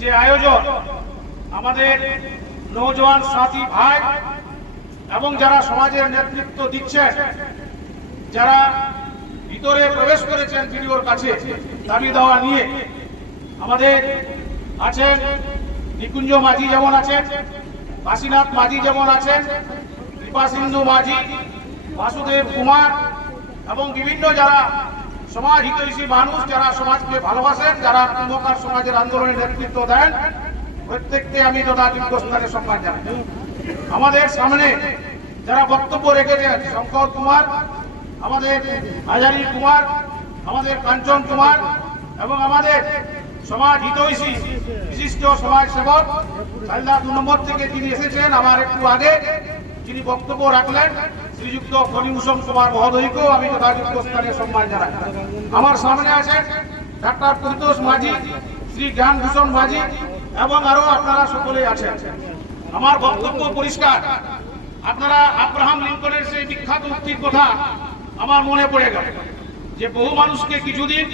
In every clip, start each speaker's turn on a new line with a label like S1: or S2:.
S1: যে আয়োজন আমাদের নৌজওয়ান সাথী ভাই এবং যারা সমাজের নেতৃত্ব দিচ্ছেন, যারা ভিতরে প্রবেশ করেছেন ভিডিওর কাছে, দাবি দেওয়া নিয়ে আমাদের আছেন নিকুঞ্জ মাঝি যেমন আছেন কাশীনাথ মাঝি যেমন আছেন, কৃপা সিন্ধু মাঝি, বাসুদেব কুমার এবং বিভিন্ন যারা সমাজ হিতৈষী মানুষ যারা সমাজকে ভালোবাসেন, যারা কুম্ভকার সমাজের আন্দোলনে নেতৃত্ব দেন, প্রত্যেককে আমি যথাযোগ্য স্থানে সম্মান জানাই। আমাদের সামনে যারা বক্তব্য রেখেছেন, শঙ্কর কুমার, আমাদের হাজারি কুমার, আমাদের কাঞ্চন কুমার এবং আমাদের সমাজ হিতৈষী বিশিষ্ট সমাজ সেবক চাইল্লা দু নম্বর থেকে যিনি এসেছেন, আমার একটু আগে যিনি বক্তব্য রাখলেন। শ্রীযুক্ত ফণিভূষণ কুমার মহোদয়কেও আমি যথাযথ স্থানে সম্মান জানাই। আমার সামনে আছেন ডাক্তার পরিতোষ মাঝি, শ্রী জ্ঞানভূষণ মাঝি এবং আরও আপনারা সকলেই আছেন। আমার বক্তব্য পরিষ্কার। আপনারা আব্রাহাম লিঙ্কনের সেই বিখ্যাত উক্তির কথা আমার মনে পড়ে গেল যে বহু মানুষকে কিছুদিন,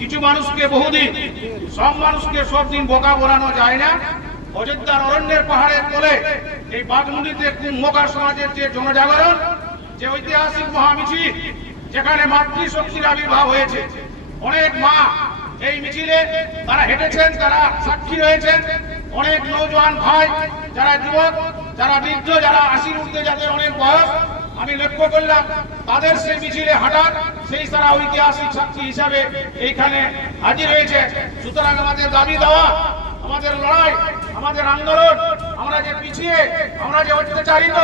S1: কিছু মানুষকে বহুদিন, সব মানুষকে সব দিন বোকা বলানো যায় না। অযোধ্যার অরণ্যের পাহাড়ের কোলে, এই বাঘমুন্ডিতে কুম্ভকার সমাজের যে জনজাগরণ যে ঐতিহাসিক মহামিছিল যেখানে মাতৃশক্তির আবির্ভাব হয়েছে। অনেক মা এই মিছিলে তারা হেঁটেছেন, তারা সাক্ষী রয়েছেন। অনেক নৌজওয়ান ভাই, যারা যুবক, যারা বৃদ্ধ, যারা আশির ঊর্ধ্বে যাদের অনেক বয়স, আমি লক্ষ্য করলাম তাদের সেই মিছিলে হাঁটার সেই তারা ঐতিহাসিক সাক্ষী হিসাবে এইখানে হাজির হয়েছে। সুতরাং আমাদের দাবি দেওয়া, আমাদের লড়াই, আমাদের আন্দোলন আমরা যে পিছিয়ে, আমরা যে অত্যাচারিত,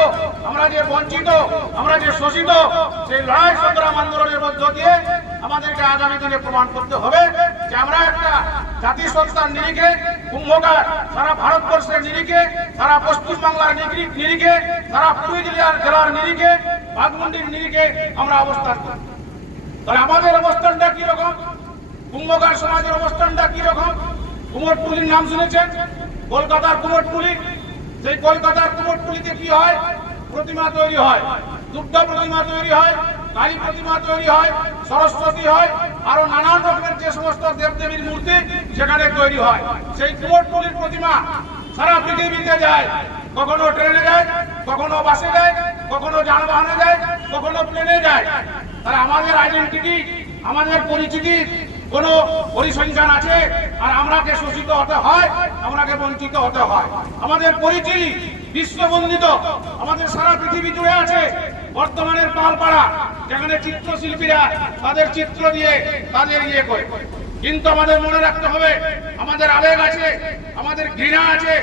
S1: আমরা যে বঞ্চিত, আমরা যে শোষিত, সেই লড়াই সংগ্রাম আন্দোলনের মধ্য দিয়ে আমাদেরকে আগামী দিনে প্রমাণ করতে হবে যে আমরা একটা জাতিসত্তার নিরিখে, কুম্ভকার, সারা ভারতবর্ষের নিরিখে, সারা পশ্চিমবাংলার নিরি- নিরিখে, সারা পুরুলিয়ার জেলার জেলার নিরিখে, বাঘমুন্ডির নিরিখে আমরা অবস্থান করি তাহলে আমাদের অবস্থানটা কি রকম কুম্ভকার সমাজের অবস্থানটা কি রকম কুমোরটুলির নাম শুনেছেন? কলকাতার কুমোরটুলি সেই কলকাতার কুমোরটুলিতে কি হয়? প্রতিমা তৈরি হয়। দুর্গা প্রতিমা তৈরি হয়, কালী প্রতিমা তৈরি হয়, সরস্বতী হয়, আরও নানান রকমের যে সমস্ত দেবদেবীর মূর্তি সেখানে তৈরি হয়। সেই কুমোরটুলির প্রতিমা সারা পৃথিবীতে যায়। কখনো ট্রেনে যায়, কখনো বাসে যায়, কখনো যানবাহনে যায়, কখনো প্লেনে যায়। তাহলে আমাদের আইডেন্টিটি আমাদের পরিচিতি কোন পরিসংখ্যান আছে? আর আমরাকে শোষিত হতে হয়, আমরাকে বঞ্চিত হতে হয়। আমাদের পরিচিতি বিশ্ববন্দিত। আমাদের সারা পৃথিবী জুড়ে আছে বর্তমানের পালপাড়া, যেখানে চিত্রশিল্পীরা তাদের চিত্র দিয়ে তাদের ইয়ে করে। কিন্তু আমাদের মনে রাখতে হবে, আমাদের আবেগ আছে, আমাদের ঘৃণা আছে,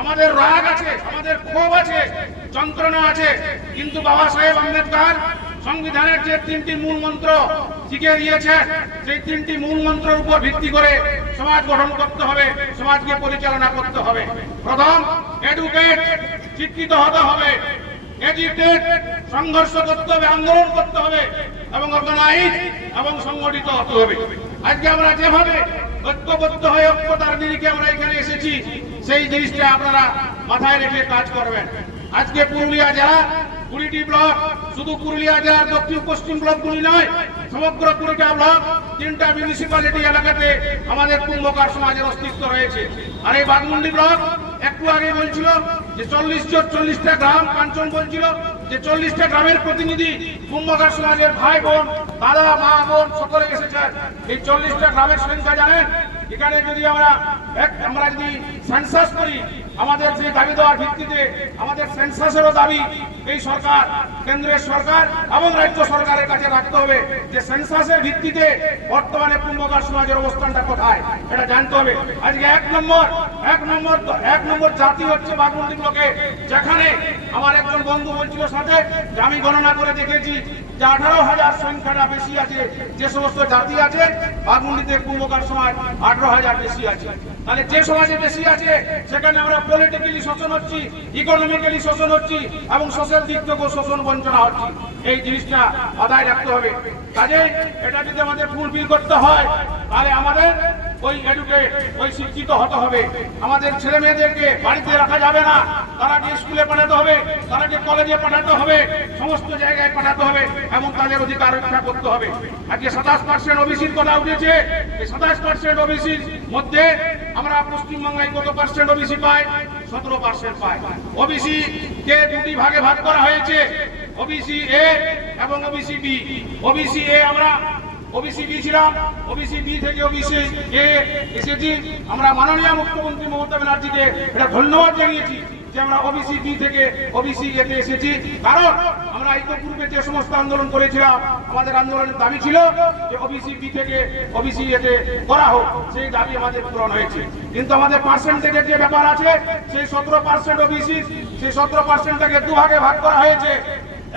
S1: আমাদের রাগ আছে, আমাদের ক্ষোভ আছে, যন্ত্রণা আছে। কিন্তু বাবা সাহেব আম্বেদকর সংবিধানের যে তিনটি মূল মন্ত্র শিখে দিয়েছে, সেই তিনটি মূল মন্ত্রের উপর ভিত্তি করে সমাজ গঠন করতে হবে, সমাজকে পরিচালনা করতে হবে। প্রথম এডুকেট শিক্ষিত হতে হবে। এডুকেট সংঘর্ষ করতে হবে, আন্দোলন করতে হবে এবং অর্গানাইজ এবং সংগঠিত হতে হবে। আজকে আমরা যেভাবে ঐক্যবদ্ধ হয়ে ঐক্যতার নিরিখে আমরা এখানে এসেছি, সেই জিনিসটা আপনারা মাথায় রেখে কাজ করবেন। আজকে পুরুলিয়া জেলা কুড়িটি ব্লক, শুধু পুরুলিয়া জেলার দক্ষিণ পশ্চিম ব্লকগুলি নয়, সমগ্র কুড়িটা ব্লক, তিনটা মিউনিসিপ্যালিটি এলাকাতে আমাদের কুম্ভকার সমাজের অস্তিত্ব রয়েছে। আর এই বাগমুন্ডি ব্লক, একটু আগে বলছিল যে চল্লিশ জন চল্লিশটা গ্রাম, কাঞ্চন বলছিল যে চল্লিশটা গ্রামের প্রতিনিধি কুম্ভকার সমাজের ভাই বোন, দাদা, মা, বোন, সকলে এসেছেন। এই চল্লিশটা গ্রামের সংখ্যা জানেন? এখানে যদি আমরা আমরা যদি সেন্সাস করি, আমাদের যে দাবি দেওয়ার ভিত্তিতে আমাদের সেন্সাসেরও দাবি এই সরকার, কেন্দ্রের সরকার এবং রাজ্য সরকারের কাছে রাখতে হবে যে সেন্সাসের ভিত্তিতে বর্তমানে কুম্ভকার সমাজের অবস্থানটা কোথায়, এটা জানতে হবে। আজকে এক নম্বর এক নম্বর এক নম্বর জাতি হচ্ছে বাগমন্ডি ব্লকে যেখানে আমার একজন বন্ধু বলছিল সাথে আমি গণনা করে দেখেছি যে আঠারো হাজার সংখ্যাটা বেশি আছে, যে সমস্ত জাতি আছে বাগমুন্ডিতে কুম্ভকার সমাজ আঠারো হাজার বেশি আছে। তাহলে যে সমাজে বেশি আছে, সেখানে আমরা পলিটিক্যালি শোষণ হচ্ছি ইকোনমিক্যালি শোষণ হচ্ছি, এবং সোশ্যাল দিক থেকেও শোষণ বঞ্চনা হচ্ছি। এই জিনিসটা আদায় রাখতে হবে। কাজে এটা যদি আমাদের ফুলফিল করতে হয়, তাহলে আমাদের ওই এডুকেট ওই শিক্ষিত হতে হবে। আমাদের ছেলে মেয়েদেরকে বাড়িতে রাখা যাবে না। তারাকে স্কুলে পাঠাতে হবে তারাকে কলেজে পাঠাতে হবে, সমস্ত জায়গায় পাঠাতে হবে এবং তাদের অধিকার রক্ষা করতে হবে। আজকে সাতাশ পার্সেন্ট ওবিসির কথা উঠেছে। এই সাতাশ পার্সেন্ট ওবিসির মধ্যে আমরা পশ্চিমবাংলায় কত পার্সেন্ট ওবিসি পাই? সতেরো পার্সেন্ট পাই। ওবিসি কে দুটি ভাগে ভাগ করা হয়েছে? ওবিসি এ এবং ওবিসি বি। ওবিসি এ আমরা ওবিসি বি ছিলাম। ওবিসি বি থেকে ওবিসি এ এসেছি। আমরা মাননীয় মুখ্যমন্ত্রী মমতা ব্যানার্জিকে এটা ধন্যবাদ জানিয়েছি যে আমরা ওবিসি বি থেকে ওবিসি এতে এসেছি। কারণ আমরা ইতিপূর্বে যে সমস্ত আন্দোলন করেছিলাম, আমাদের আন্দোলনের দাবি ছিল যে ওবিসি বি থেকে ওবিসি এতে করা হোক। সেই দাবি আমাদের পূরণ হয়েছে। কিন্তু আমাদের পার্সেন্টেজের যে ব্যাপার আছে, সেই সতেরো পার্সেন্ট ওবিসি সেই সতেরো পার্সেন্টটাকে দুভাগে ভাগ করা হয়েছে।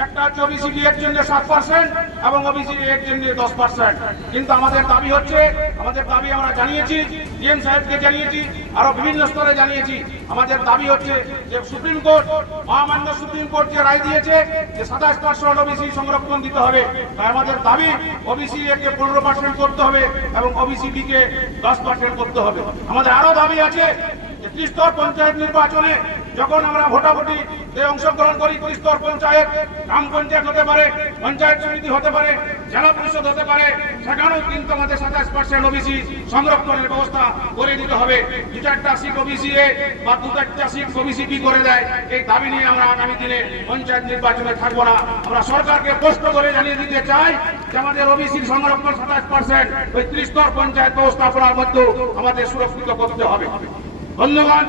S1: একটা হচ্ছে ওবিসি বি এর জন্য সাত পার্সেন্ট এবং ওবিসি এর দশ পার্সেন্ট কিন্তু আমাদের দাবি হচ্ছে, আমাদের দাবি আমরা জানিয়েছি, ডিএম সাহেবকে জানিয়েছি, আরও বিভিন্ন স্তরে জানিয়েছি। আমাদের দাবি হচ্ছে যে সুপ্রিম কোর্ট, মহামান্য সুপ্রিম কোর্ট যে রায় দিয়েছে যে সাতাশ পার্সেন্ট ওবিসি সংরক্ষণ দিতে হবে। তাই আমাদের দাবি ওবিসি একে পনেরো পার্সেন্ট করতে হবে এবং ওবিসি বি কে দশ পার্সেন্ট করতে হবে। আমাদের আরও দাবি আছে যে পঞ্চায়েত নির্বাচনে যখন আমরা ভোটাভুটি অংশগ্রহণ করি স্তর পঞ্চায়েত গ্রাম পঞ্চায়েত হতে পারে, পঞ্চায়েত সমিতি হতে পারে, জেলা পরিষদ হতে পারে, সেখানেও কিন্তু আমাদের সাতাশ পার্সেন্ট ওবিসি সংরক্ষণের ব্যবস্থা করে দিতে হবে। দু চারটা সিট ওবিসি এ বা দু চারটা সিট ওবিসি বি করে দেয়, এই দাবি নিয়ে আমরা আগামী দিনে পঞ্চায়েত নির্বাচনে থাকব না। আমরা সরকারকে স্পষ্ট করে জানিয়ে দিতে চাই যে আমাদের ওবিসির সংরক্ষণ সাতাশ পার্সেন্ট ওই ত্রিস্তর পঞ্চায়েত ব্যবস্থাপনার মধ্যে আমাদের সুরক্ষিত করতে হবে। ধন্যবাদ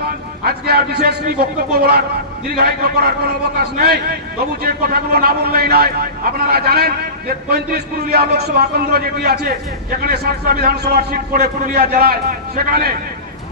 S1: আজকে আর বিশেষ কি বক্তব্য বলার, দীর্ঘায়িত করার কোনো অবকাশ নেই। তবু যে কথাগুলো না বললেই নয়, আপনারা জানেন যে পঁয়ত্রিশ পুরুলিয়া লোকসভা কেন্দ্র যেটি আছে, যেখানে সাতটা বিধানসভা সিট পড়ে পুরুলিয়া জেলায়, সেখানে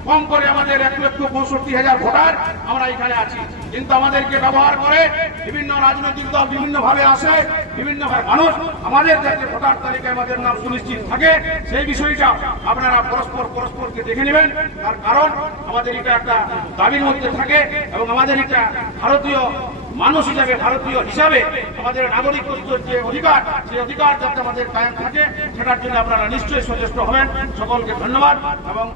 S1: কম করে আমাদের এক লক্ষ পঁয়ষট্টি হাজার ভোটার আমরা এখানে আছি। কিন্তু আমাদেরকে ব্যবহার করে বিভিন্ন রাজনৈতিক দল বিভিন্ন ভাবে আসে বিভিন্ন মানুষ আমাদের যাতে ভোটার তালিকায় আমাদের নাম সুনিশ্চিত থাকে, সেই বিষয়টা আপনারা পরস্পর পরস্পরকে দেখে নেবেন। তার কারণ আমাদের এটা একটা দাবির মধ্যে থাকে এবং আমাদের এটা ভারতীয় মানুষ হিসাবে, ভারতীয় হিসাবে আমাদের নাগরিকত্বের যে অধিকার, সেই অধিকার যাতে আমাদের কায়েম থাকে, সেটার জন্য আপনারা নিশ্চয়ই সচেষ্ট হবেন। সকলকে ধন্যবাদ এবং